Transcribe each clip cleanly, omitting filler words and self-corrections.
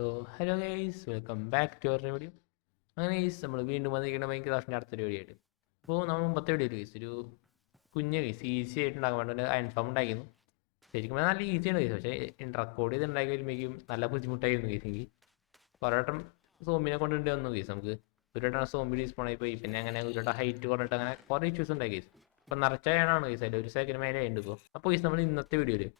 So hello guys, welcome back to our video. അങ്ങനെ guys നമ്മൾ വീണ്ടും വന്നിരിക്കുന്ന മൈൻക്രാഫ്റ്റിൻ്റെ അടുത്തൊരു വീഡിയോ ആയിട്ട്. അപ്പോൾ നമ്മൾ മുമ്പത്തെ വീഡിയോയിൽ ഗൈസ് ഒരു കുഞ്ഞ് ഗൈസ് ഈസി ആയിട്ട് ഉണ്ടാക്കാൻ വേണ്ടി അയൺ ഫാം ഉണ്ടായിരുന്നു. ശരിക്കും നല്ല ഈസിയാണ് ഗൈസ്, പക്ഷേ റെക്കോർഡ് ചെയ്ത് ഉണ്ടാക്കി വരുമ്പോഴേക്കും നല്ല ബുദ്ധിമുട്ടായിരുന്നു ഗൈസ്. എനിക്ക് കുറേ വട്ടം സോമ്പിനെ കൊണ്ടുണ്ട് വന്നു ഗൈസ്. നമുക്ക് ഒരു വട്ടം സോമ്പി ഡിസ്പോൺ ആയി പോയി, പിന്നെ അങ്ങനെ ഒരു വട്ടം ഹൈറ്റ് കുറഞ്ഞിട്ട് അങ്ങനെ കുറേ ഇഷ്യൂസ് ഉണ്ടായി ഗൈസ്. അപ്പം നിറച്ചാണ് ഗൈസ്, അതിൽ ഒരു സെക്കൻഡ് മേലെ ഉണ്ട് ഇപ്പോൾ. അപ്പോൾ ഗൈസ് നമ്മൾ ഇന്നത്തെ വീഡിയോയിൽ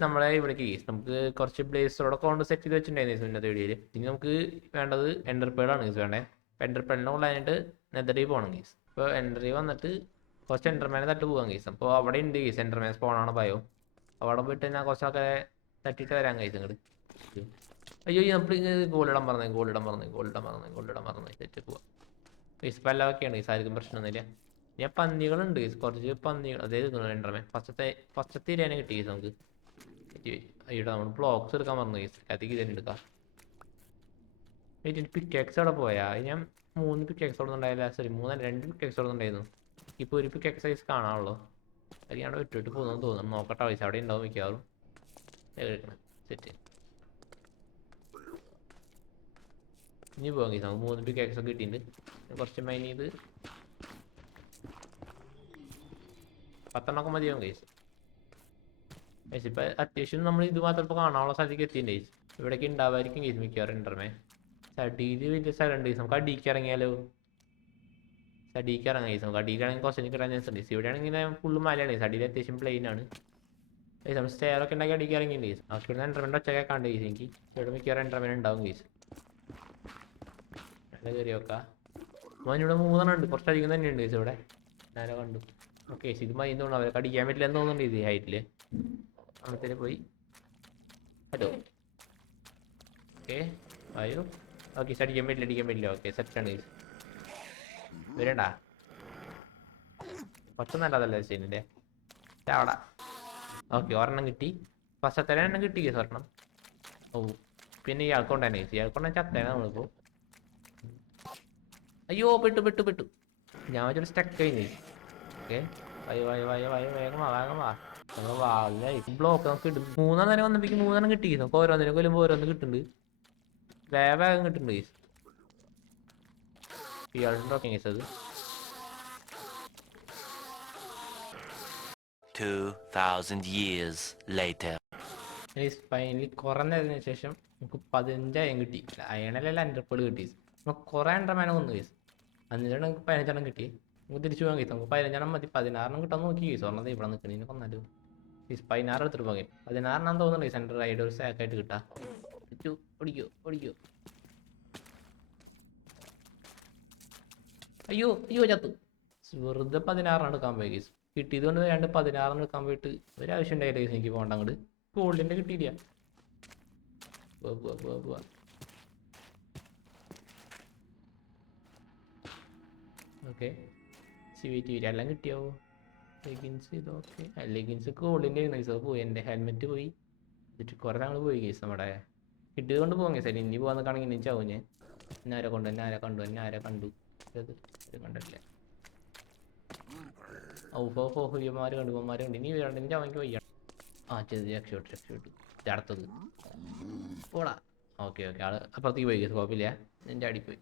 നമ്മളെ ഇവിടേക്ക് നമുക്ക് കുറച്ച് ബ്ലേസറോടെ കൊണ്ട് സെറ്റ് ചെയ്ത് വെച്ചിട്ടുണ്ടായിരുന്നു ഇന്നത്തെ വീഡിയോയിൽ. ഇനി നമുക്ക് വേണ്ടത് എൻ്റർപേളാണ് ഗീസ് വേണ്ടേ. അപ്പോൾ എൻ്റർപേളിനെ കൊള്ളാനായിട്ട് നെതറി പോകണം ഗീസ്. അപ്പോൾ എൻ്ററി വന്നിട്ട് കുറച്ച് എൻ്റർമാനെ തട്ട് പോകാം ഗീസ്. അപ്പോൾ അവിടെ ഉണ്ട് ഗീസ് എൻ്റർമാൻ സ്പോണാണ് ഭയോ. അവിടെ പോയിട്ട് ഞാൻ കുറച്ചൊക്കെ തട്ടിയിട്ട് വരാൻ ഗീസ് ഇങ്ങോട്ട്. അയ്യോ നമ്മൾ ഗോളിടാൻ മറന്നു സെറ്റ് പോവാം ഗീസ്. ഇപ്പം എല്ലാം ഒക്കെയാണ് ഗീസ്, ആർക്കും പ്രശ്നമൊന്നുമില്ല. ഞാൻ പന്നികളുണ്ട് ഗീസ്, കുറച്ച് പന്നികൾ അതായത് എൻ്റർമാൻ ഫസ്റ്റത്തെ ഇരേനെ കിട്ടി ഗീസ് നമുക്ക്. അയ്യോ നമ്മൾ ബ്ലോക്സ് എടുക്കാൻ പറഞ്ഞു ഗൈസ്, അതിലേക്ക് തന്നെ എടുക്കാം. പിക്കാക്സ് അവിടെ പോയാ ഞാൻ 3 പിക്കാക്സ് അവിടെ ഉണ്ടായില്ല, സോറി 2 പിക്കാക്സ് അവിടെ ഉണ്ടായിരുന്നു. ഇപ്പോൾ ഒരു പിക്കാക്സ് സൈസ് കാണാനുള്ളൂ. അത് ഞാൻ വിട്ടിട്ട് പോകുന്നു തോന്നുന്നു. നോക്കട്ടെ പൈസ അവിടെ ഉണ്ടാവും മിക്കവാറും. എടുക്കണം സെറ്റ്. ഇനി പോകാം ഗൈസ്, നമുക്ക് 3 പിക്കാക്സ് ഒക്കെ കിട്ടിയിട്ടുണ്ട്. കുറച്ച് മൈൻ ചെയ്ത് 10 എണ്ണമൊക്കെ മതിയാവും ഗൈസ്. ഇപ്പം അത്യാവശ്യം നമ്മൾ ഇത് മാത്രം ഇപ്പോൾ കാണാനുള്ള സ്ഥലത്തേക്ക് എത്തിയിട്ടുണ്ട് ഗൈസ്. ഇവിടേക്ക് ഉണ്ടാവായിരിക്കും ഗൈസ് മിക്കവാറും എൻ്റർമേ. സഡിയിൽ വലിയ സ്ഥലമുണ്ട് ഗൈസ്, നമുക്ക് അടിക്ക് ഇറങ്ങിയാലോ? സഡിക്ക് ഇറങ്ങാം ഗൈസ്, നമുക്ക് അടിക്കാണെങ്കിൽ കുറച്ച് കിട്ടാൻ ചാൻസ് ഉണ്ട്. ഇവിടെയാണെങ്കിൽ ഫുള്ള് മലയാണ് ഗൈസ്, അടിയിൽ അത്യാവശ്യം പ്ലെയിൻ ആണ് ഗൈസ്. നമ്മൾ സ്റ്റെയറൊക്കെ ഉണ്ടാക്കി അടിക്ക് ഇറങ്ങിയിട്ടുണ്ട് ഗൈസ്. നമുക്ക് ഇവിടെ എൻ്റർമെൻ്റെ ഒച്ചയൊക്കെ കണ്ട് ഗൈസ്. എനിക്ക് ഇവിടെ മിക്കവാറും എൻ്റർമെൻ ഉണ്ടാവും ഗൈസ്. നല്ല കയറി നോക്കാം. ഇവിടെ 3 ഉണ്ട്, കുറച്ചധികം തന്നെ ഉണ്ട് ഗൈസ് ഇവിടെ. ഞാനോ കണ്ടു. ഓക്കെ ഗൈസ്, ഇത് മൈൻഡ് അവർക്ക് അടിക്കാൻ പറ്റില്ല എന്ന് തോന്നുന്നുണ്ട് ഇത് ഹൈറ്റിൽ. അവിടത്തേക്ക് പോയി ഹലോ. ഓക്കെ ആയോ? ഓക്കെ അടിക്കാൻ പറ്റില്ല. ഓക്കെ സെറ്റാണ് വരണ്ടാ. കുറച്ച് നല്ലതല്ലേ ചെയ്യുന്നില്ലേ അവിടെ. ഓക്കെ ഒരെണ്ണം കിട്ടി, ഫസ്റ്റത്തെ എണ്ണം കിട്ടി കേസ് ഒരെണ്ണം. ഓ പിന്നെ ഇയാൾക്കൊണ്ടാണ് ചത്തേനെ നമ്മളിപ്പോൾ. അയ്യോ പെട്ടു ഞാൻ ഒരു സ്റ്റക്ക് കഴിഞ്ഞു. ഓക്കെ വേഗം വാ. ബ്ലോക്ക് നമുക്ക് കിട്ടും. 3 നേരം വന്നപ്പോഴേക്കും 3 കിട്ടി. നമുക്ക് ഓരോന്നിനും കൊല്ലുമ്പോൾ ഓരോന്ന് കിട്ടുന്നുണ്ട്. വേഗം കിട്ടുന്നുണ്ട് കേസ്. ഇയാളുടെ കേസ് അത് 2000 years later. ഫൈനലി കുറേ നേരത്തിന് ശേഷം നമുക്ക് 15 കിട്ടി. അയണലെല്ലാം എൻ്റർപേൾ കിട്ടി. നമുക്ക് കുറേ എൻ്റർമാനെ വന്നു കേസ്. എന്നിട്ടാണ് നമുക്ക് 15 കിട്ടി. നമുക്ക് തിരിച്ചു പോകാൻ കേസ്. നമുക്ക് 15 മതി. 16 കിട്ടാൻ നോക്കി കേസ്. പറഞ്ഞത് ഇവിടെ നിൽക്കണേ കൊന്നാലും 16 എടുത്തിട്ട് പോകാം. 16 തോന്നുന്നുണ്ട് സെൻറ്റർ ആയിട്ട് ഒരു സാക്കായിട്ട് കിട്ടാം. ഓടിക്കോ. അയ്യോ ചത്തു. വെറുതെ 16 എടുക്കാൻ പോയി കേസ്. കിട്ടിയത് കൊണ്ട് 16 എടുക്കാൻ പോയിട്ട് ഒരാവശ്യം ഉണ്ടായില്ല കേസ്. എനിക്ക് പോകണ്ട അങ്ങോട്ട്. ഗോൾഡിൻ്റെ കിട്ടിയില്ല. ഓക്കെ വെയിറ്റ് എല്ലാം കിട്ടിയാവോ? ലെഗിൻസ് ഇതൊക്കെ ലെഗിൻസ് ഗോൾഡിൻ്റെ ആയിരുന്നു. പോയി എൻ്റെ ഹെൽമെറ്റ് പോയി. എന്നിട്ട് കുറേ നാൾ പോയി കേസ്. നമ്മുടെ കിട്ടിയത് കൊണ്ട് പോകാം കേസ്. ഇനി പോകാൻ നിൽക്കുകയാണെങ്കിൽ ഇനി ചാവും ഞാൻ. എന്നെ ആരെ കണ്ടു ഇത് കണ്ടിട്ടില്ല. ഇവന്മാർ കണ്ടു. ഇനി വരണ്ട എനിക്ക് അവനിക്ക് വയ്യ. രക്ഷപ്പെട്ടു. അടുത്തത് ഓടാ. ഓക്കെ ആള് അപ്പുറത്തേക്ക് പോയി കേസ്. കുഴപ്പമില്ല, എൻ്റെ അടിപ്പോയി.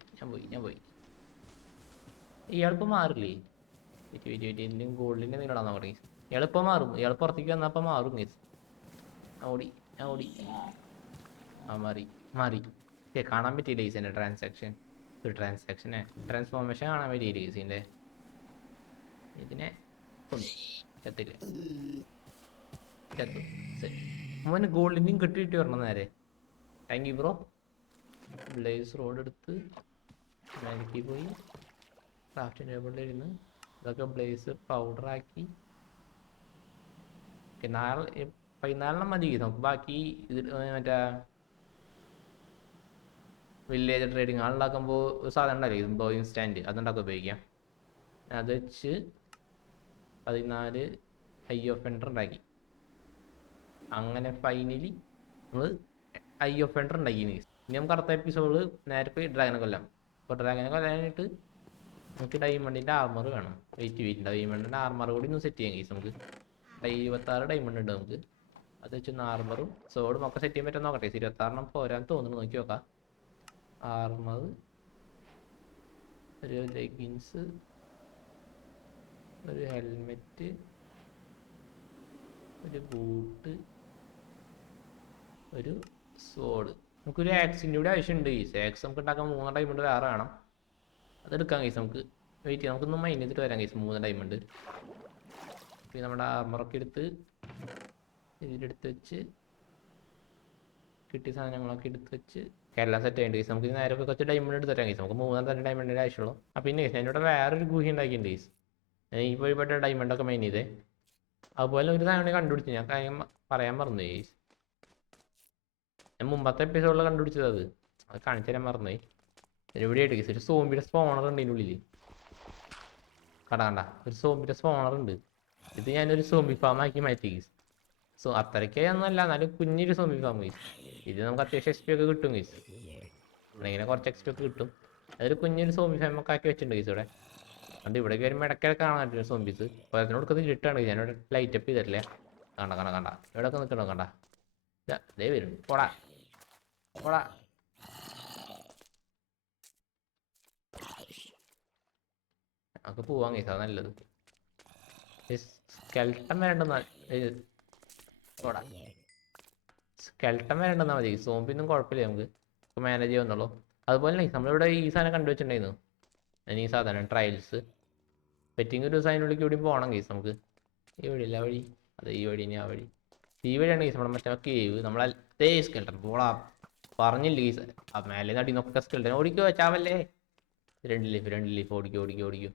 ഞാൻ പോയി. ഇയാളിപ്പോൾ മാറില്ലേ? വെയിറ്റ് എന്തെങ്കിലും ഗോൾഡിൻ്റെ എന്തെങ്കിലും ഇടാൻ തുടങ്ങി. ഇയാളിപ്പോൾ മാറും. ഇയാൾ പുറത്തേക്ക് വന്നപ്പോൾ മാറും കേസ്. ഞാൻ ഓടി. മാറി. കാണാൻ പറ്റിയില്ല ഈസിൻ്റെ ട്രാൻസ്ഫോർമേഷൻ കാണാൻ പറ്റിയില്ല ഈസിൻ്റെ. ഇതിനെ ചത്തില്ല. മോന് ഗോൾഡിൻ്റെയും കിട്ടിയിട്ട് വരണം നേരെ. Thank you bro. ബ്ലേസ് റോഡ് എടുത്ത് ബാങ്കിൽ പോയി ക്രാഫ്റ്റ് ടേബിളിലിരുന്ന് ഇതൊക്കെ ബ്ലേസ് പൗഡറാക്കി. നാളെ 14 മതി നമുക്ക്. ബാക്കി ഇത് മറ്റേ വില്ലേജ് ട്രേഡിങ് ആളുണ്ടാക്കുമ്പോൾ സാധനം ഉണ്ടല്ലോ ബ്ലോയിങ് സ്റ്റാൻഡ്, അതുണ്ടാക്കാൻ ഉപയോഗിക്കാം. അത് വെച്ച് 14 ഐ ഓഫ് എൻഡർ ഉണ്ടാക്കി. അങ്ങനെ ഫൈനലി നമ്മൾ ഐ ഓഫ് എൻഡർ ഉണ്ടാക്കി. ഇനി നമുക്ക് അടുത്ത എപ്പിസോഡ് നേരെ പോയി ഡ്രാഗനെ കൊല്ലാം. അപ്പോൾ ഡ്രാഗനെ കൊല്ലാനായിട്ട് നമുക്ക് ഡയമണ്ടിൻ്റെ ആർമർ വേണം. വെയിറ്റ് ഡയമണ്ടിൻ്റെ ആർമർ കൂടി ഒന്ന് സെറ്റ് ചെയ്യാം കേസ്. നമുക്ക് 26 ഡയമണ്ട് ഉണ്ട് നമുക്ക്. അത് വെച്ച് ആർമറും സോഡും ഒക്കെ സെറ്റ് ചെയ്യാൻ പറ്റും നോക്കട്ടെ. 26 പോരാൻ തോന്നുന്നു, നോക്കി നോക്കാം. ആർമർ, ഒരു ലെഗിൻസ്, ഒരു ഹെൽമെറ്റ്, ഒരു ബൂട്ട്, ഒരു സോഡ്. നമുക്കൊരു ആക്സിൻ്റെ കൂടെ ആവശ്യമുണ്ട്. ഈ ആക്സ് നമുക്ക് ഉണ്ടാക്കാൻ 3 ഡയമണ്ട് വേറെ വേണം. അതെടുക്കാം കേസ്. നമുക്ക് വെയിറ്റ് ചെയ്യാം, നമുക്കൊന്ന് മൈൻഡ് ചെയ്തിട്ട് വരാം കേസ്. 3 ഡയമണ്ട്. പിന്നെ നമ്മുടെ ആർമറൊക്കെ എടുത്ത് ഇതിലെടുത്ത് വെച്ച് കിട്ടിയ സാധനങ്ങളൊക്കെ എടുത്ത് വെച്ച് എല്ലാം സെറ്റ് ചെയ്യേണ്ട കേസ്. നമുക്ക് നേരെ കുറച്ച് ഡയമണ്ട് എടുത്ത് തരാം കേസ്. നമുക്ക് 3 ഡയമണ്ടിൻ്റെ ആവശ്യമുള്ളൂ. അപ്പം പിന്നെ കേസ് ഞാനിവിടെ വേറൊരു ഗുഹ ഉണ്ടാക്കിയിട്ടുണ്ട് കേസ്. ഞാൻ ഈ പോയിപ്പെട്ട ഡയമണ്ടൊക്കെ മൈൻ ചെയ്തേ. അതുപോലെ ഒരു സാധനം കണ്ടുപിടിച്ചു, ഞാൻ കാര്യം പറയാൻ മറന്നു കേസ്. ഞാൻ മുമ്പത്തെ എപ്പിസോഡിൽ കണ്ടുപിടിച്ചത് അത് കാണിച്ചു തരാൻ മറന്നുപോയി. എവിടെയായിട്ട് കേസ് ഒരു സോംബിയുടെ സ്പോണർ ഉണ്ട് ഇതിൻ്റെ ഉള്ളിൽ. കണ്ട ഒരു സോംബിയുടെ സ്പോണർ ഉണ്ട്. ഇത് ഞാനൊരു സോംബി ഫാം ആക്കി മാറ്റി കേസ്. സോ അത്രയ്ക്കൊന്നല്ല, എന്നാലും കുഞ്ഞൊരു സോംബി ഫാം കേസ്. ഇത് നമുക്ക് അത്യാവശ്യം XP ഒക്കെ കിട്ടും കേസ്. ഇങ്ങനെ കുറച്ച് XP ഒക്കെ കിട്ടും. അതൊരു കുഞ്ഞൊരു സോംബി ഫാം ഒക്കെ ആക്കി വെച്ചിട്ടുണ്ട് കേസ് ഇവിടെ. അതുകൊണ്ട് ഇവിടെ വരുമ്പോൾ ഇടയ്ക്കിടയ്ക്ക് കാണാൻ പറ്റും സോംബീസ്. അപ്പോൾ അതിനോട് കൊടുക്കുന്നത് ഇരുട്ടാണ്. ഞാനിവിടെ ലൈറ്റ് അപ്പ് ചെയ്തിട്ടില്ലേ. കണ്ട ഇവിടെ ഒക്കെ നിൽക്കണോ? കണ്ട ദേ വരും. പോടാ നമുക്ക് പോവാൻ കേസാ നല്ലത്. സ്കെൽട്ടൻ വരണ്ടെന്നാ സ്കെൽട്ടൻ വരണ്ടെന്നാ മതി. സോംബിയൊന്നും കുഴപ്പമില്ല, നമുക്ക് മാനേജ് ചെയ്യാവുന്നുള്ളൂ. അതുപോലെ നമ്മളിവിടെ ഈ സാധനം കണ്ടുവച്ചിട്ടുണ്ടായിരുന്നു. ഈ സാധനം ട്രയൽസ് പെറ്റിങ് ഒരു ദിവസം അതിനുള്ളിൽ കൂടി പോകണം കേസ്. നമുക്ക് ഈ വഴി ഇല്ല, വഴി അതെ ഈ വഴി, ആ വഴി ഈ വഴിയാണ് കേസ്. നമ്മുടെ മറ്റേ കേവ് നമ്മളെ സ്കെൽട്ടൻ പോളാ പറഞ്ഞില്ല കേസ്. ആ മേലെ നടി നോക്ക സ്കെൽട്ടൻ ഓടിക്കോ ചാവല്ലേ. 2 ലീഫ് ഓടിക്കോ.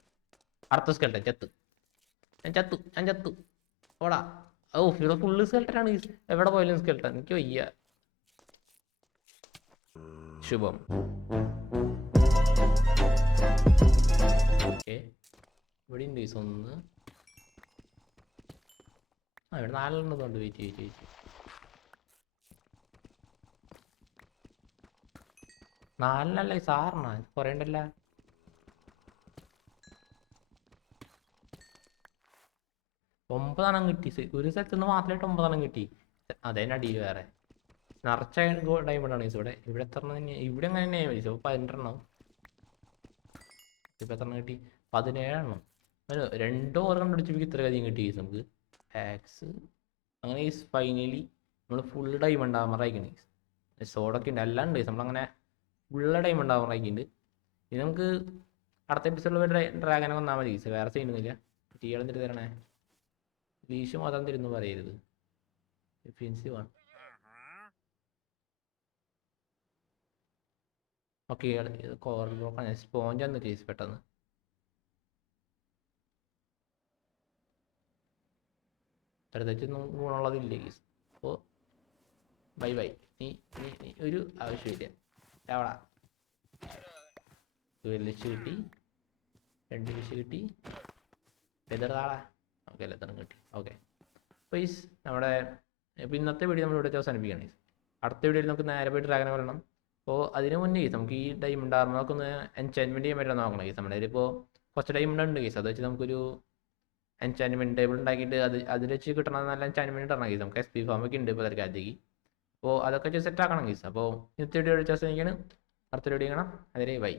അടുത്ത സ്കെൽട്ടൻ ഞാൻ ചത്തു ഓടാ. ഓ ഇവിടെ ഫുള്ള് സ്കെൽട്ടനാണ് കേസ്. എവിടെ പോയാലും സ്കെൽട്ടൻ, എനിക്ക് വയ്യ. ശുഭം. ഓക്കെ ഇവിടെ ഉണ്ട് കേസ്. 1 ഇവിടെ 4 എണ്ണതുണ്ട്. വെയിറ്റ് 4 6 കുറേ ഉണ്ടല്ല. ഒമ്പതെണ്ണം കിട്ടി. ഒരു സ്ഥലത്ത് നിന്ന് മാത്രമായിട്ട് 9 കിട്ടി. അതേ അടിയിൽ വേറെ നിറച്ച ഡയമണ്ടാണ് കേസ്. ഇവിടെ എത്ര എണ്ണം തന്നെ? ഇവിടെ അങ്ങനെ തന്നെയായി മതി. അപ്പോൾ 18 ഇപ്പം എത്ര എണ്ണം കിട്ടി? 17. 2 ഓവർ കണ്ടുപിടിച്ചപ്പോൾ ഇത്ര അധികം കിട്ടി കേസ് നമുക്ക്. ആക്സ് അങ്ങനെ ഈ ഫൈനലി നമ്മൾ ഫുൾ ഡയമണ്ട് ആമറായിക്കണ്. സോഡൊക്കെ ഉണ്ട്, എല്ലാം ഉണ്ട്. നമ്മളങ്ങനെ ഫുള്ള് ഡയമണ്ട് ആമറായിക്കുന്നുണ്ട്. ഇനി നമുക്ക് അടുത്ത എപ്പിസോഡിൽ ഡ്രാഗനെ വന്നാൽ മതി. വേറെ ചെയ്യുന്നില്ല. ടീ എന്നിട്ട് തരണേ. ലീഷ് മതം തരുന്നു പറയരുത്. എഫിഷ്യൻസി 1. ഓക്കെ ഇത് കോറൽ ബ്ലോക്കാണ്. സ്പോഞ്ച് ഒന്ന് കേസ് പെട്ടെന്ന്. അടുത്തൊന്നും ഗുണമുള്ളതില്ല കേസ്. അപ്പോൾ ബൈ നീ ഒരു ആവശ്യമില്ല. എവിടാ 1 ലക്ഷം കിട്ടി, 2 ലക്ഷം കിട്ടി. എതിർത്താളാ ഓക്കെ എല്ലാത്തരം കിട്ടി. ഓക്കെ അപ്പോൾ ഈ നമ്മുടെ ഇപ്പോൾ ഇന്നത്തെ വീഡിയോ നമ്മൾ ഇവിടെ അവസാനിപ്പിക്കുകയാണ്. അടുത്ത വീഡിയോയിൽ നമുക്ക് നേരെ പോയിട്ട് ഡ്രാഗനെ കൊല്ലണം. അപ്പോൾ അതിന് മുന്നേ കേസ് നമുക്ക് ഈ ഡയമണ്ട് ആർമറൊക്കെ ഒന്ന് എൻചാൻമെൻറ്റ് ചെയ്യാൻ പറ്റുന്ന നോക്കണം കേസ്. നമ്മുടെ ഇപ്പോൾ കുറച്ച് ഡയമണ്ട് ഉണ്ട് കേസ്. അത് വെച്ച് നമുക്കൊരു എൻചാൻമെൻറ്റ് ടേബിൾ ഉണ്ടാക്കിയിട്ട് അതിൽ വെച്ച് കിട്ടണ നല്ല എൻചാൻമെൻറ്റ് ഇടണം കേസ്. നമുക്ക് SP ഫാമൊക്കെ ഉണ്ട് ഇപ്പോൾ തൽക്കാലത്തേക്ക്. അപ്പോൾ അതൊക്കെ സെറ്റ് ആക്കണം കേസ്. അപ്പോൾ ഇന്നത്തെ വീഡിയോ വെച്ചാൽ അടുത്ത വീഡിയോ കാണാം. അതിലേ ബൈ.